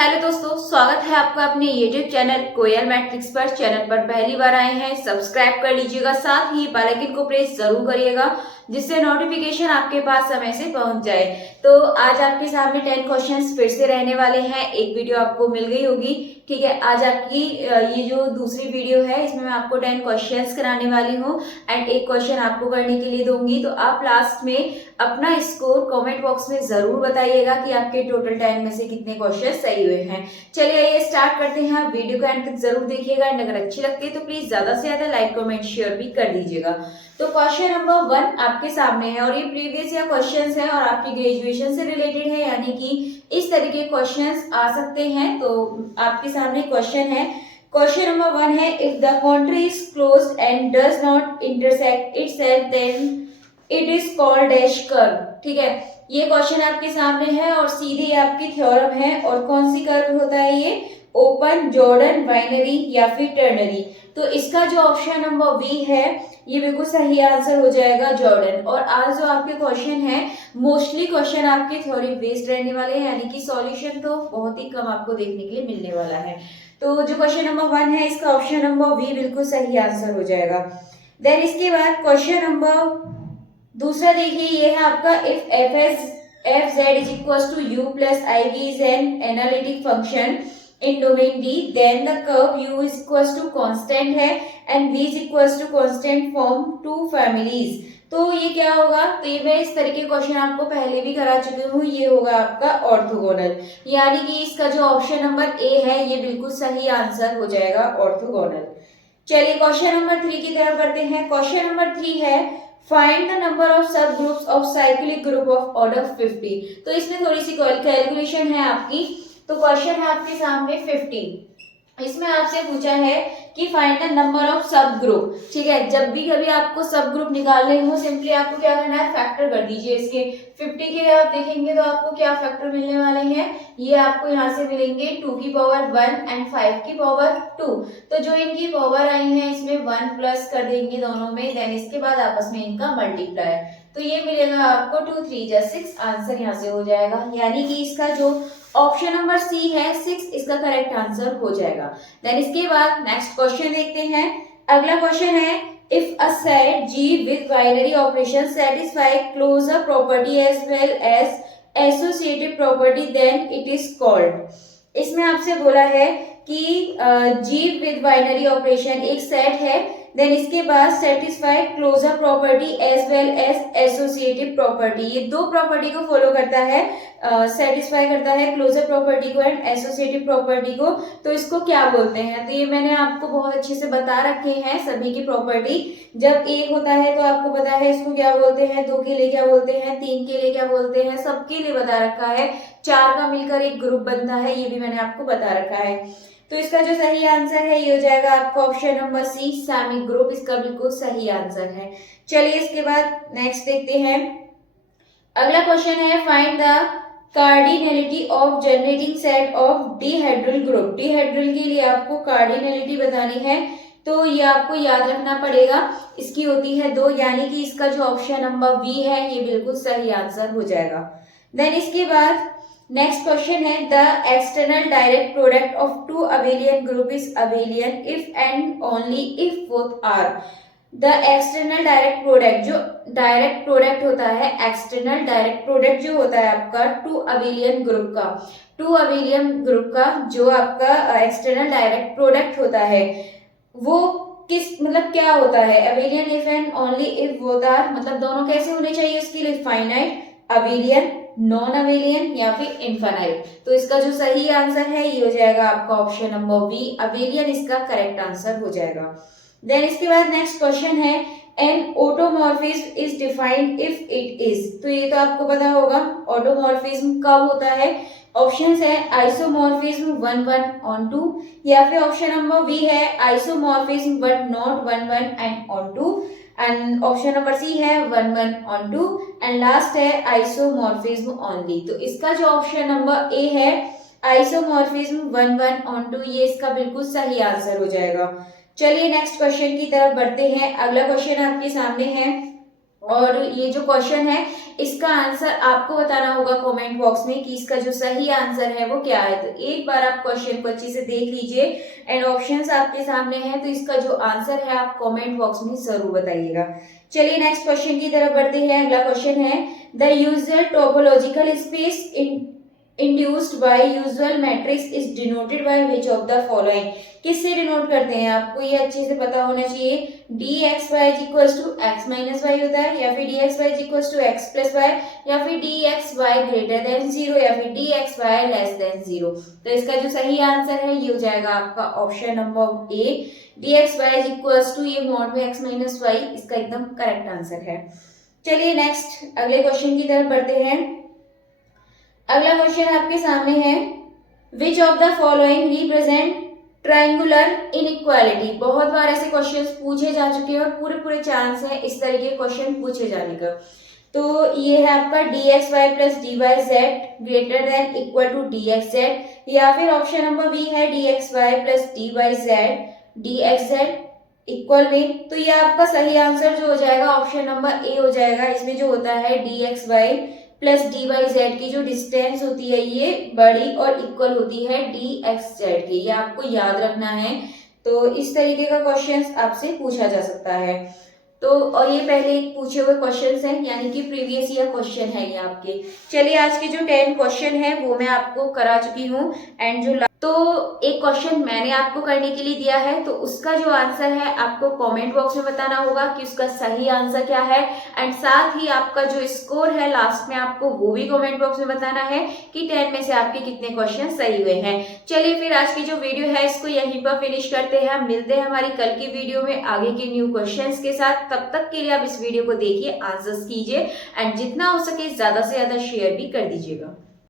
Hello दोस्तों, स्वागत है आपका अपने YouTube चैनल कोयल मैट्रिक्स पर। चैनल पर पहली बार आए हैं, सब्सक्राइब कर लीजिएगा, साथ ही बेल आइकन को प्रेस जरूर करिएगा जिससे नोटिफिकेशन आपके पास समय से पहुंच जाए। तो आज आपके सामने 10 क्वेश्चंस फिर से रहने वाले हैं। एक वीडियो आपको मिल गई होगी, ठीक है। आज आपकी ये जो दूसरी वीडियो है इसमें मैं आपको 10 क्वेश्चंस कराने वाली हूँ एंड एक क्वेश्चन आपको करने के लिए दूंगी। तो आप लास्ट में अपना स्कोर कमेंट बॉक्स में जरूर बताइएगा कि आपके टोटल 10 में से कितने क्वेश्चन सही हुए हैं। चलिए ये स्टार्ट करते हैं। वीडियो को एंड तक जरूर देखिएगा एंड अगर अच्छी लगती है तो प्लीज ज्यादा से ज्यादा लाइक कमेंट शेयर भी कर दीजिएगा। तो क्वेश्चन नंबर 1 आपके सामने है और ये प्रीवियस ईयर क्वेश्चंस है और आपकी ग्रेजुएशन से रिलेटेड है, यानी कि इस तरीके क्वेश्चंस आ सकते हैं। तो आपके सामने क्वेश्चन है। क्वेश्चन नंबर 1 है, if the country is closed and does not intersect itself then it is called dash curve. ठीक है, ये क्वेश्चन आपके सामने है और सीधे आपकी थ्योरम है। और कौन सी कर्व होता है ये? ओपन, जॉर्डन, बाइनरी या फिर टर्नरी। तो इसका जो ऑप्शन नंबर बी है ये बिल्कुल सही आंसर हो जाएगा, जॉर्डन। और आज जो आपके क्वेश्चन है मोस्टली क्वेश्चन आपके थ्योरी बेस्ड रहने वाले हैं, यानी कि सॉल्यूशन तो बहुत ही कम आपको देखने के लिए मिलने वाला है। तो जो क्वेश्चन नंबर 1 है इसका ऑप्शन नंबर बी बिल्कुल सही आंसर हो जाएगा। देन इसके बाद क्वेश्चन नंबर दूसरा देखिए, ये है आपका, if F Z is equal to U plus I V is an analytic function in domain D, then the curve u is equal to constant है and v is equal to constant form two families. तो ये क्या होगा? तो ये मैं इस तरह के क्वेश्चन आपको पहले भी करा चुकी हूँ। ये होगा आपका ऑर्थोगोनल, यानी कि इसका जो ऑप्शन नंबर ए है ये बिल्कुल सही आंसर हो जाएगा, ऑर्थोगोनल। चलिए क्वेश्चन नंबर 3 की तरफ बढ़ते हैं। क्वेश्चन नंबर 3 है, फाइंड द नंबर ऑफ सब groups of cyclic group of order 50। तो इसमें थोड़ी सी कैलकुलेशन है आपकी। तो क्वेश्चन है आपके सामने 50। इसमें आपसे पूछा है कि फाइंड द नंबर ऑफ सब ग्रुप। ठीक है, जब भी कभी आपको सब ग्रुप निकालने हो सिंपली आपको क्या करना है, फैक्टर कर दीजिए इसके। 50 के आप देखेंगे तो आपको क्या फैक्टर मिलने वाले हैं, ये आपको यहाँ से मिलेंगे 2 की पावर 1 एंड 5 की पावर 2। तो जो इनकी पावर आई है इसमें 1 प्लस कर देंगे दोनों में, देन इसके बाद आपस में इनका मल्टीप्लाई। तो ये मिलेगा आपको 2 3 जा 6, आंसर यहाँ से हो जाएगा। यानी कि इसका जो ऑप्शन नंबर सी है 6 इसका करेक्ट आंसर हो जाएगा। देन इसके बाद नेक्स्ट क्वेश्चन देखते हैं। अगला क्वेश्चन है, if a set G with binary operation satisfy closure property as well as associative property then it is called। इसमें आपसे बोला है कि G with binary operation एक सेट है, देन इसके बाद satisfy closure property as well as associative property. ये दो प्रॉपर्टी को फॉलो करता है, सेटिस्फाई करता है क्लोजर प्रॉपर्टी को एंड एसोसिएटिव प्रॉपर्टी को। तो इसको क्या बोलते हैं? तो ये मैंने आपको बहुत अच्छे से बता रखे हैं सभी की प्रॉपर्टी। जब एक होता है तो आपको पता है इसको क्या बोलते हैं, 2 के लिए क्या बोलते हैं, 3 के लिए क्या बोलते हैं, सबके लिए बता रखा है। 4 का मिलकर एक ग्रुप बनता है, ये भी मैंने आपको बता रखा है। तो इसका जो सही आंसर है ये हो जाएगा आपका ऑप्शन नंबर सी, सैमिक ग्रुप इसका बिल्कुल सही आंसर है। चलिए इसके बाद नेक्स्ट देखते हैं। अगला क्वेश्चन है, find the cardinality of generating set of dihedral group. Dihedral के लिए आपको कार्डिनलिटी बतानी है, तो ये आपको याद रखना पड़ेगा। इसकी होती है 2, यानी कि इसका जो ऑप्शन नंबर बी है ये बिल्कुल सही आंसर हो जाएगा। देन इसके बाद नेक्स्ट क्वेश्चन है, the external direct product of 2 abelian group is abelian if and only if both are. The external direct product, जो डायरेक्ट प्रोडक्ट होता है, एक्सटर्नल डायरेक्ट प्रोडक्ट जो होता है आपका 2 अबेलियन ग्रुप का, 2 अबेलियन ग्रुप का जो आपका एक्सटर्नल डायरेक्ट प्रोडक्ट होता है वो किस मतलब क्या होता है? Abelian if and only if both are, मतलब दोनों कैसे होने चाहिए उसके लिए, फाइनाइट, अबेलियन, नॉन अबेलियन या फिर इनफाइनाइट। तो इसका जो सही आंसर है ये हो जाएगा आपका ऑप्शन नंबर बी, अबेलियन इसका करेक्ट आंसर हो जाएगा। देन इसके बाद नेक्स्ट क्वेश्चन है, an automorphism is defined if it is. तो ये तो आपको पता होगा ऑटोमॉर्फिज्म कब होता है। ऑप्शंस है आइसोमॉर्फिज्म 1 1 on 2, या फिर ऑप्शन नंबर बी है isomorphism but not 1 1 and on 2, and option number C है 1 1 on 2 एंड लास्ट है आइसोमॉर्फिज्म ओनली। तो इसका जो ऑप्शन नंबर ए है आइसोमॉर्फिज्म 1 1 on 2 ये इसका बिल्कुल सही आंसर हो जाएगा। चलिए नेक्स्ट क्वेश्चन की तरफ बढ़ते हैं। अगला क्वेश्चन आपके सामने है, और ये जो क्वेश्चन है इसका आंसर आपको बताना होगा कमेंट बॉक्स में कि इसका जो सही आंसर है वो क्या है। तो एक बार आप क्वेश्चन को अच्छे से देख लीजिए एंड ऑप्शंस आपके सामने हैं, तो इसका जो आंसर है आप कमेंट बॉक्स में जरूर बताइएगा। चलिए नेक्स्ट क्वेश्चन की तरफ बढ़ते हैं। अगला क्वेश्चन है the usual topological space induced by usual matrix is denoted by which of the following. किससे डिनोट करते हैं आपको ये अच्छे से पता होना चाहिए। D X Y equals to X minus Y होता है, या फिर D X Y equals to X plus Y, या फिर D X Y greater than zero, या फिर D X Y less than zero. तो इसका जो सही आंसर है ये हो जाएगा आपका option number A, D X Y equals to ये मॉड में एक्स माइनस वाई, इसका एकदम करेक्ट आंसर है। चलिए नेक्स्ट अगले क्वेश्चन की तरफ बढ़ते हैं। अगला क्वेश्चन आपके सामने है which of the following represent triangular inequality. बहुत बार ऐसे क्वेश्चंस पूछे जा चुके हैं और पूरे चांस है इस तरह के क्वेश्चन पूछे जाने का। तो ये है आपका D X Y plus D Y Z greater than equal to D X Z, या फिर ऑप्शन नंबर बी है D X Y plus D Y Z D X Z equal में। तो ये आपका सही आंसर जो हो जाएगा ऑप्शन नंबर ए हो जाएगा। इसमें जो होता है D X Y plus D Y Z की जो डिस्टेंस होती है ये बड़ी और इक्वल होती है डी एक्स जेड की, ये आपको याद रखना है। तो इस तरीके का क्वेश्चंस आपसे पूछा जा सकता है। तो और ये पहले पूछे हुए क्वेश्चंस हैं, यानी कि प्रीवियस ईयर क्वेश्चन है ये आपके। चलिए आज के जो 10 क्वेश्चन है वो मैं आपको करा चुकी हूँ एंड जो तो एक क्वेश्चन मैंने आपको करने के लिए दिया है, तो उसका जो आंसर है आपको कमेंट बॉक्स में बताना होगा कि उसका सही आंसर क्या है, एंड साथ ही आपका जो स्कोर है लास्ट में आपको वो भी कमेंट बॉक्स में बताना है कि 10 में से आपके कितने क्वेश्चन सही हुए हैं। चलिए फिर आज की जो वीडियो है इसको यहीं पर फिनिश करते हैं। मिलते हैं हमारी कल की वीडियो में आगे के न्यू क्वेश्चन के साथ। तब तक के लिए आप इस वीडियो को देखिए, आंसर्स कीजिए एंड जितना हो सके ज्यादा से ज्यादा शेयर भी कर दीजिएगा।